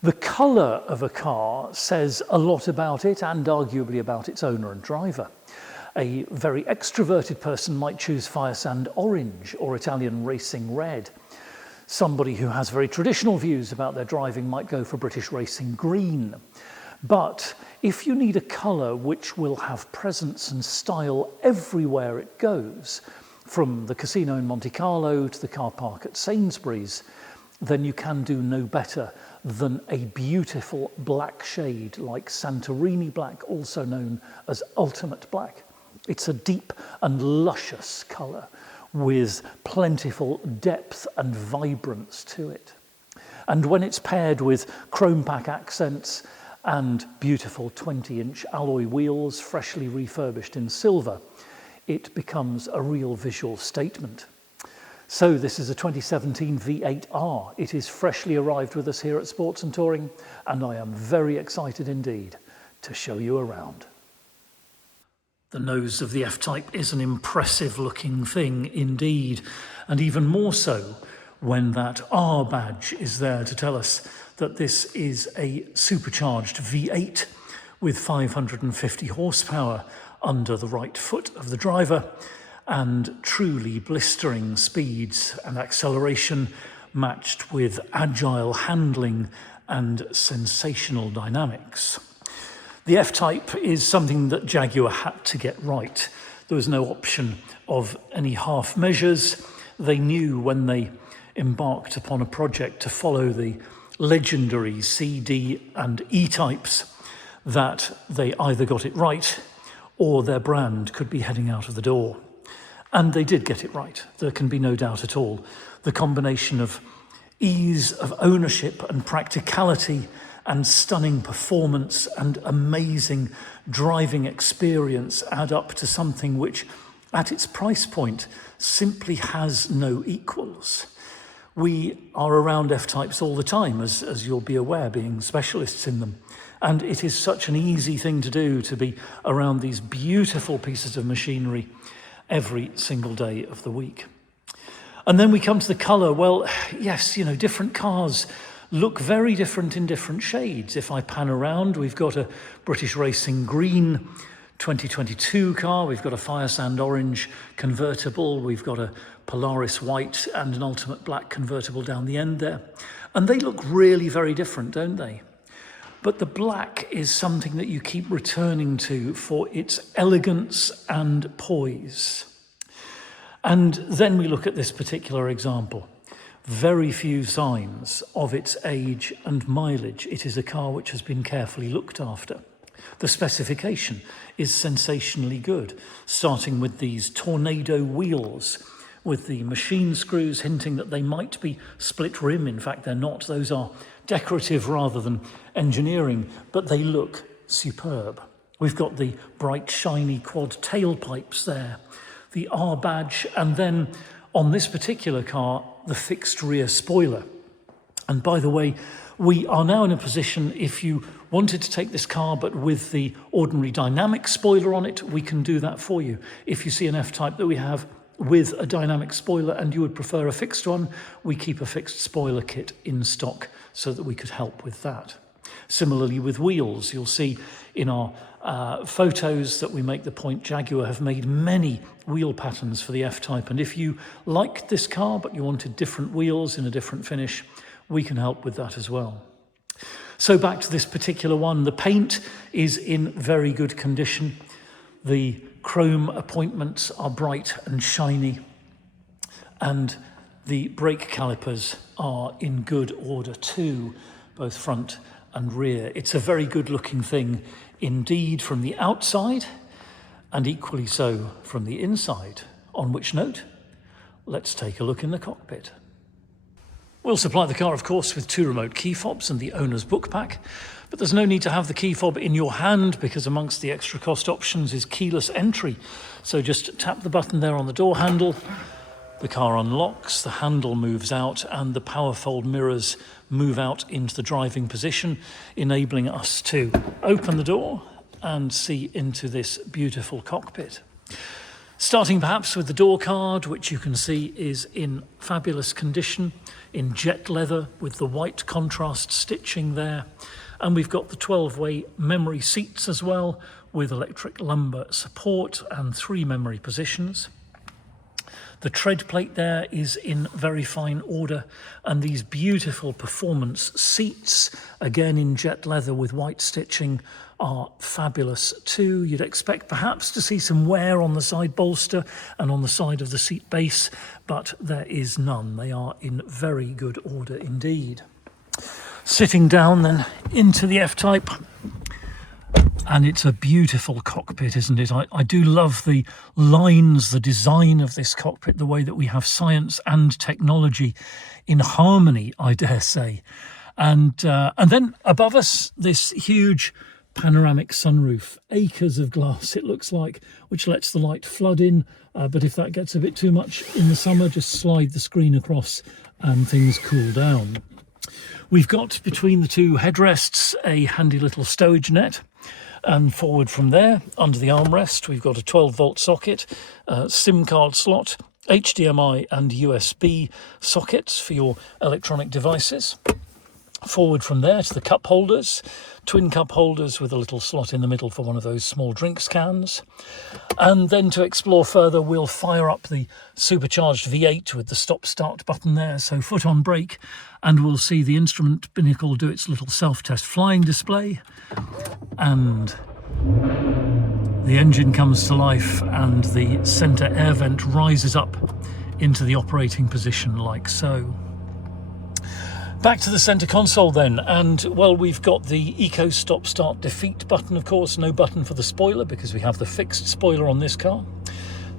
The colour of a car says a lot about it and arguably about its owner and driver. A very extroverted person might choose fire sand orange or Italian racing red. Somebody who has very traditional views about their driving might go for British racing green. But if you need a colour which will have presence and style everywhere it goes, from the casino in Monte Carlo to the car park at Sainsbury's, then you can do no better than a beautiful black shade like Santorini Black, also known as Ultimate Black. It's a deep and luscious colour with plentiful depth and vibrance to it. And when it's paired with chrome pack accents and beautiful 20-inch alloy wheels freshly refurbished in silver, it becomes a real visual statement. So this is a 2017 V8R. It is freshly arrived with us here at Sports and Touring, and I am very excited indeed to show you around. The nose of the F-Type is an impressive looking thing indeed, and even more so when that R badge is there to tell us that this is a supercharged V8 with 550 horsepower under the right foot of the driver and truly blistering speeds and acceleration matched with agile handling and sensational dynamics. The F-Type is something that Jaguar had to get right. There was no option of any half measures. They knew when they embarked upon a project to follow the legendary C, D and E-types that they either got it right or their brand could be heading out of the door. And they did get it right, there can be no doubt at all. The combination of ease of ownership and practicality and stunning performance and amazing driving experience add up to something which, at its price point, simply has no equals. We are around F-Types all the time, as you'll be aware, being specialists in them. And it is such an easy thing to do to be around these beautiful pieces of machinery every single day of the week. And then we come to the colour. Well, yes, you know, different cars look very different in different shades. If I pan around, we've got a British Racing Green 2022 car, we've got a Fire Sand Orange convertible, we've got a Polaris White and an Ultimate Black convertible down the end there. And they look really very different, don't they? But the black is something that you keep returning to for its elegance and poise. And then we look at this particular example. Very few signs of its age and mileage. It is a car which has been carefully looked after. The specification is sensationally good, starting with these tornado wheels with the machine screws hinting that they might be split rim. In fact, they're not. Those are decorative rather than engineering, but they look superb. We've got the bright, shiny quad tailpipes there, the R badge, and then on this particular car, the fixed rear spoiler. And by the way, we are now in a position, if you wanted to take this car but with the ordinary dynamic spoiler on it, we can do that for you. If you see an F-Type that we have with a dynamic spoiler and you would prefer a fixed one, we keep a fixed spoiler kit in stock so that we could help with that. Similarly with wheels, you'll see in our photos that we make the point Jaguar have made many wheel patterns for the F-Type, and if you liked this car but you wanted different wheels in a different finish, we can help with that as well. So back to this particular one, the paint is in very good condition. The chrome appointments are bright and shiny, and the brake calipers are in good order too, both front and rear. It's a very good looking thing indeed from the outside, and equally so from the inside. On which note, let's take a look in the cockpit. We'll supply the car, of course, with 2 remote key fobs and the owner's book pack, but there's no need to have the key fob in your hand because amongst the extra cost options is keyless entry. So just tap the button there on the door handle, the car unlocks, the handle moves out, and the power fold mirrors move out into the driving position, enabling us to open the door and see into this beautiful cockpit. Starting perhaps with the door card, which you can see is in fabulous condition, in jet leather with the white contrast stitching there. And we've got the 12-way memory seats as well, with electric lumbar support and 3 memory positions. The tread plate there is in very fine order, and these beautiful performance seats, again in jet leather with white stitching, are fabulous too. You'd expect perhaps to see some wear on the side bolster and on the side of the seat base, but there is none. They are in very good order indeed. Sitting down then into the F-Type, and it's a beautiful cockpit, isn't it? I do love the lines, the design of this cockpit, the way that we have science and technology in harmony, I dare say. And then above us, this huge panoramic sunroof, acres of glass it looks like, which lets the light flood in, but if that gets a bit too much in the summer, just slide the screen across and things cool down. We've got between the two headrests a handy little stowage net, and forward from there, under the armrest, we've got a 12-volt socket, SIM card slot, HDMI and USB sockets for your electronic devices. Forward from there to the cup holders, twin cup holders with a little slot in the middle for one of those small drinks cans. And then to explore further, we'll fire up the supercharged V8 with the stop-start button there, so foot on brake, and we'll see the instrument binnacle do its little self-test flying display. And the engine comes to life and the centre air vent rises up into the operating position like so. Back to the centre console then, and well, we've got the Eco Stop Start Defeat button, of course, no button for the spoiler because we have the fixed spoiler on this car.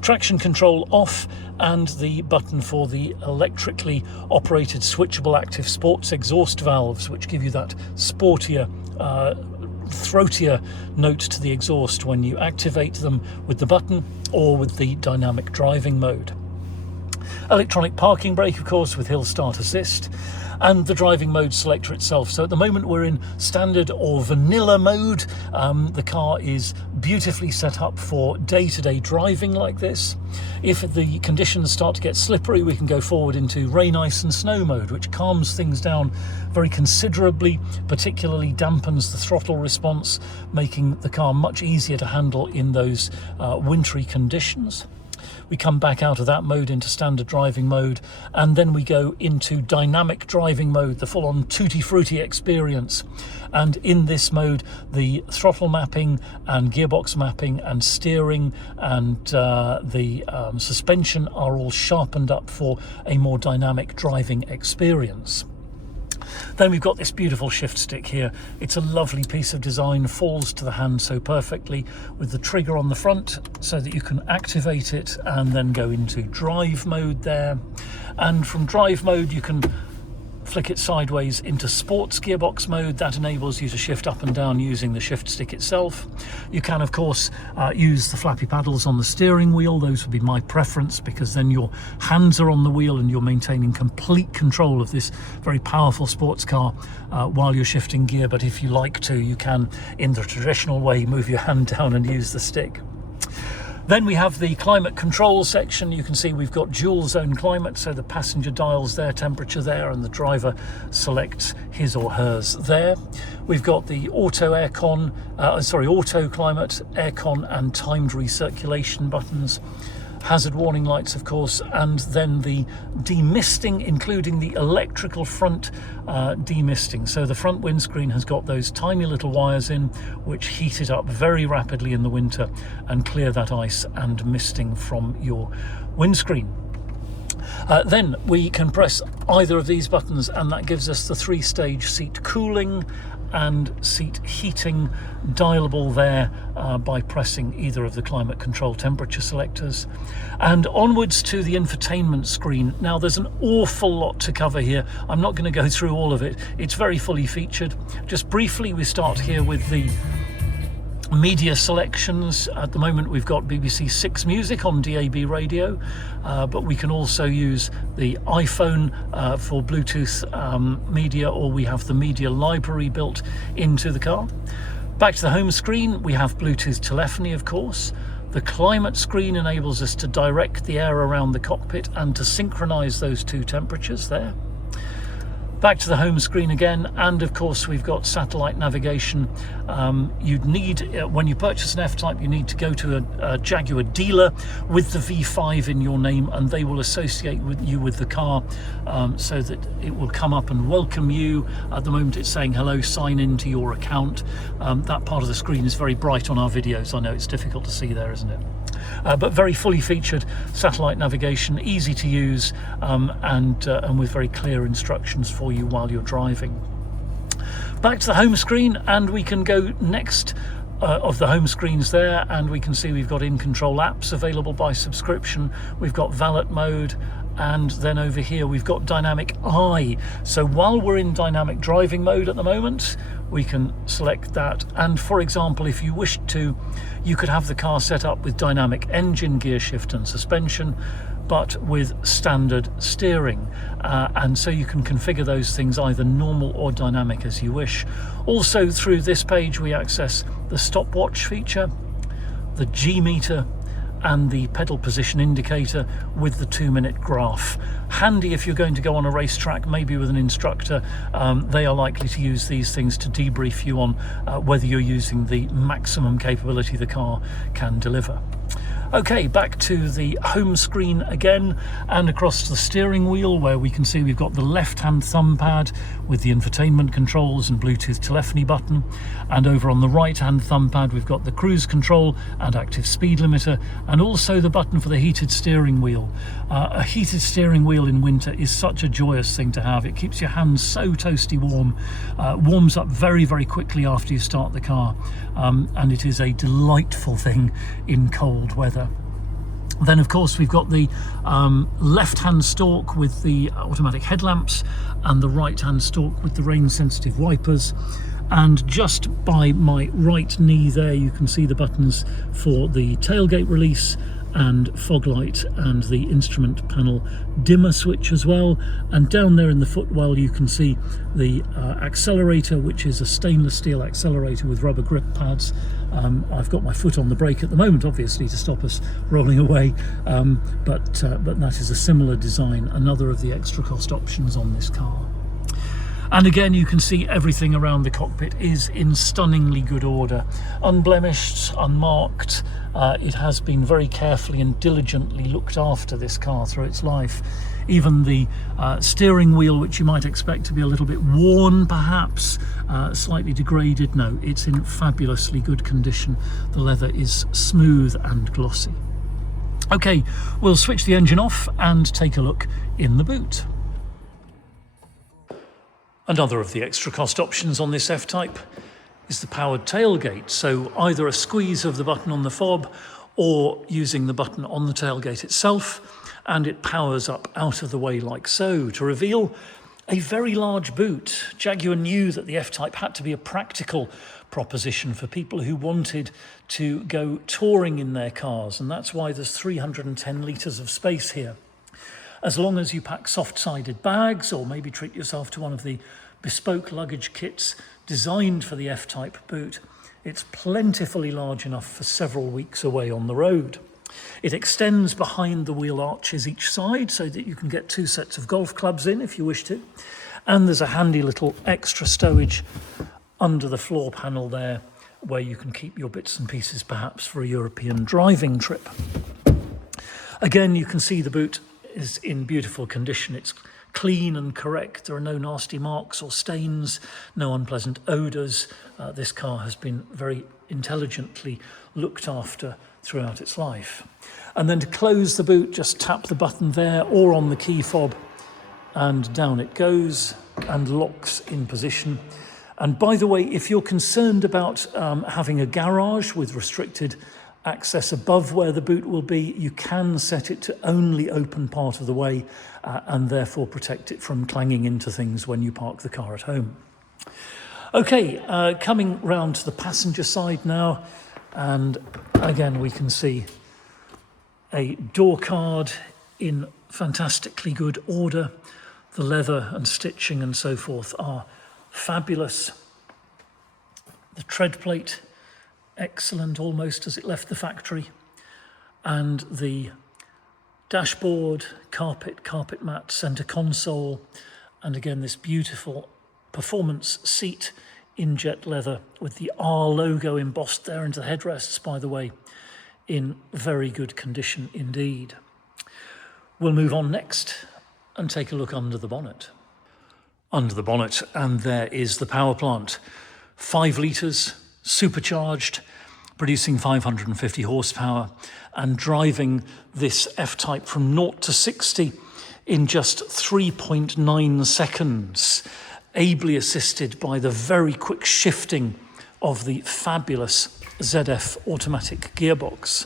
Traction control off, and the button for the electrically operated switchable active sports exhaust valves, which give you that sportier, throatier note to the exhaust when you activate them with the button or with the dynamic driving mode. Electronic parking brake, of course, with hill start assist, and the driving mode selector itself. So at the moment we're in standard or vanilla mode. The car is beautifully set up for day-to-day driving like this. If the conditions start to get slippery, we can go forward into rain, ice and snow mode, which calms things down very considerably, particularly dampens the throttle response, making the car much easier to handle in those wintry conditions. We come back out of that mode into standard driving mode, and then we go into dynamic driving mode, the full-on tutti-frutti experience. And in this mode, the throttle mapping and gearbox mapping and steering and the suspension are all sharpened up for a more dynamic driving experience. Then we've got this beautiful shift stick here. It's a lovely piece of design, falls to the hand so perfectly, with the trigger on the front so that you can activate it and then go into drive mode there. And from drive mode you can flick it sideways into sports gearbox mode. That enables you to shift up and down using the shift stick itself. You can of course use the flappy paddles on the steering wheel. Those would be my preference, because then your hands are on the wheel and you're maintaining complete control of this very powerful sports car while you're shifting gear. But if you like to, you can, in the traditional way, move your hand down and use the stick. Then we have the climate control section. You can see we've got dual zone climate, so the passenger dials their temperature there and the driver selects his or hers there. We've got the auto climate, aircon and timed recirculation buttons. Hazard warning lights, of course, and then the demisting, including the electrical front demisting. So the front windscreen has got those tiny little wires in which heat it up very rapidly in the winter and clear that ice and misting from your windscreen. Then we can press either of these buttons and that gives us the 3-stage seat cooling and seat heating dialable there by pressing either of the climate control temperature selectors. And onwards to the infotainment screen. Now there's an awful lot to cover here. I'm not going to go through all of it. It's very fully featured. Just briefly, we start here with the media selections. At the moment we've got BBC 6 Music on DAB radio, but we can also use the iPhone for Bluetooth media, or we have the media library built into the car. Back to the home screen, we have Bluetooth telephony, of course, The climate screen enables us to direct the air around the cockpit and to synchronize those two temperatures there. Back to the home screen again, and of course we've got satellite navigation. You'd need, when you purchase an F-Type, you need to go to a Jaguar dealer with the V5 in your name, and they will associate you with the car so that it will come up and welcome you. At the moment it's saying hello, sign in to your account. That part of the screen is very bright on our videos. I know it's difficult to see there, isn't it? But very fully featured satellite navigation, easy to use, and with very clear instructions for you while you're driving. Back to the home screen, and we can go next of the home screens there, and we can see we've got in-control apps available by subscription. We've got valet mode, and then over here we've got dynamic eye. So while we're in dynamic driving mode at the moment, we can select that, and for example, if you wished to, you could have the car set up with dynamic engine, gear shift and suspension, but with standard steering, and so you can configure those things either normal or dynamic as you wish. Also through this page we access the stopwatch feature, the G meter, and the pedal position indicator with the 2-minute graph. Handy if you're going to go on a racetrack, maybe with an instructor. They are likely to use these things to debrief you on whether you're using the maximum capability the car can deliver. Okay, back to the home screen again, and across to the steering wheel, where we can see we've got the left-hand thumb pad with the infotainment controls and Bluetooth telephony button, and over on the right-hand thumb pad we've got the cruise control and active speed limiter, and also the button for the heated steering wheel. A heated steering wheel in winter is such a joyous thing to have. It keeps your hands so toasty warm, warms up very, very quickly after you start the car, and it is a delightful thing in cold weather. Then of course we've got the left-hand stalk with the automatic headlamps and the right-hand stalk with the rain-sensitive wipers, and just by my right knee there you can see the buttons for the tailgate release and fog light and the instrument panel dimmer switch as well, and down there in the footwell you can see the accelerator, which is a stainless steel accelerator with rubber grip pads. I've got my foot on the brake at the moment, obviously, to stop us rolling away, but that is a similar design, another of the extra cost options on this car. And again, you can see everything around the cockpit is in stunningly good order, unblemished, unmarked. It has been very carefully and diligently looked after, this car, through its life. Even the steering wheel, which you might expect to be a little bit worn perhaps, slightly degraded, no, it's in fabulously good condition. The leather is smooth and glossy. Okay, we'll switch the engine off and take a look in the boot. Another of the extra cost options on this F-Type is the powered tailgate. So either a squeeze of the button on the fob or using the button on the tailgate itself, and it powers up out of the way like so to reveal a very large boot. Jaguar knew that the F-Type had to be a practical proposition for people who wanted to go touring in their cars, and that's why there's 310 litres of space here. As long as you pack soft-sided bags, or maybe treat yourself to one of the bespoke luggage kits designed for the F-Type boot, it's plentifully large enough for several weeks away on the road. It extends behind the wheel arches each side so that you can get 2 sets of golf clubs in if you wish to. And there's a handy little extra stowage under the floor panel there, where you can keep your bits and pieces perhaps for a European driving trip. Again, you can see the boot is in beautiful condition. It's clean and correct. There are no nasty marks or stains, no unpleasant odours. This car has been very intelligently looked after throughout its life. And then to close the boot, just tap the button there or on the key fob, and down it goes and locks in position. And by the way, if you're concerned about having a garage with restricted access above where the boot will be, you can set it to only open part of the way and therefore protect it from clanging into things when you park the car at home. Okay, coming round to the passenger side now, and again we can see a door card in fantastically good order. The leather and stitching and so forth are fabulous. The tread plate, excellent, almost as it left the factory. and the dashboard, carpet mat, centre console, and again this beautiful performance seat in jet leather with the R logo embossed there into the headrests, by the way, in very good condition indeed. We'll move on next and take a look under the bonnet. Under the bonnet, and there is the power plant. 5 litres, supercharged, producing 550 horsepower and driving this F-Type from 0 to 60 in just 3.9 seconds, ably assisted by the very quick shifting of the fabulous ZF automatic gearbox,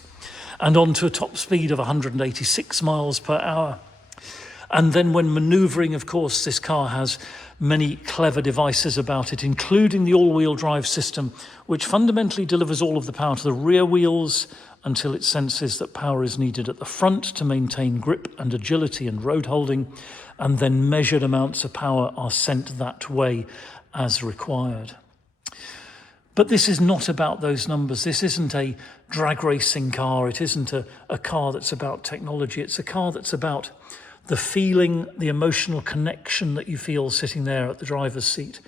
and on to a top speed of 186 miles per hour. And then when manoeuvring, of course, this car has many clever devices about it, including the all-wheel drive system, which fundamentally delivers all of the power to the rear wheels until it senses that power is needed at the front to maintain grip and agility and road holding, and then measured amounts of power are sent that way as required. But this is not about those numbers. This isn't a drag racing car. It isn't a car that's about technology. It's a car that's about the feeling, the emotional connection that you feel sitting there at the driver's seat,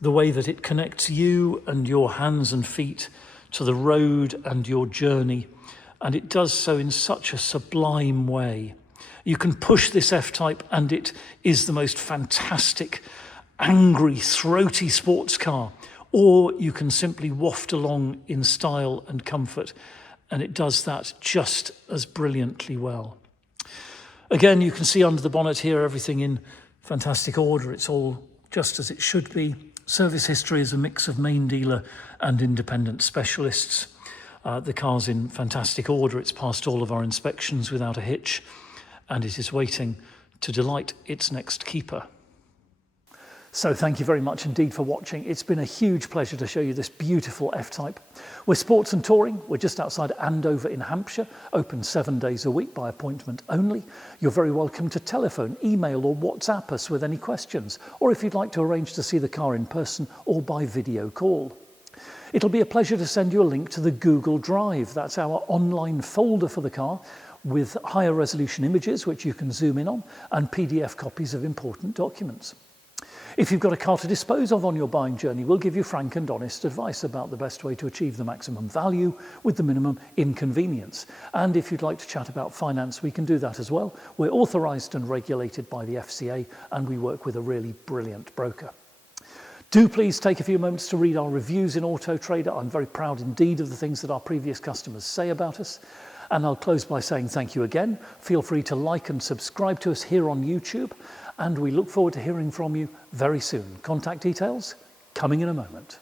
the way that it connects you and your hands and feet to the road and your journey. And it does so in such a sublime way. You can push this F-Type and it is the most fantastic, angry, throaty sports car. Or you can simply waft along in style and comfort, and it does that just as brilliantly well. Again, you can see under the bonnet here everything in fantastic order. It's all just as it should be. Service history is a mix of main dealer and independent specialists. The car's in fantastic order. It's passed all of our inspections without a hitch, and it is waiting to delight its next keeper. So thank you very much indeed for watching. It's been a huge pleasure to show you this beautiful F-Type. We're sports and touring. We're just outside Andover in Hampshire, open 7 days a week by appointment only. You're very welcome to telephone, email or WhatsApp us with any questions, or if you'd like to arrange to see the car in person or by video call. It'll be a pleasure to send you a link to the Google Drive. That's our online folder for the car with higher resolution images which you can zoom in on and PDF copies of important documents. If you've got a car to dispose of on your buying journey, we'll give you frank and honest advice about the best way to achieve the maximum value with the minimum inconvenience. And if you'd like to chat about finance, we can do that as well. We're authorised and regulated by the FCA, and we work with a really brilliant broker. Do please take a few moments to read our reviews in Auto Trader. I'm very proud indeed of the things that our previous customers say about us. And I'll close by saying thank you again. Feel free to like and subscribe to us here on YouTube. And we look forward to hearing from you very soon. Contact details coming in a moment.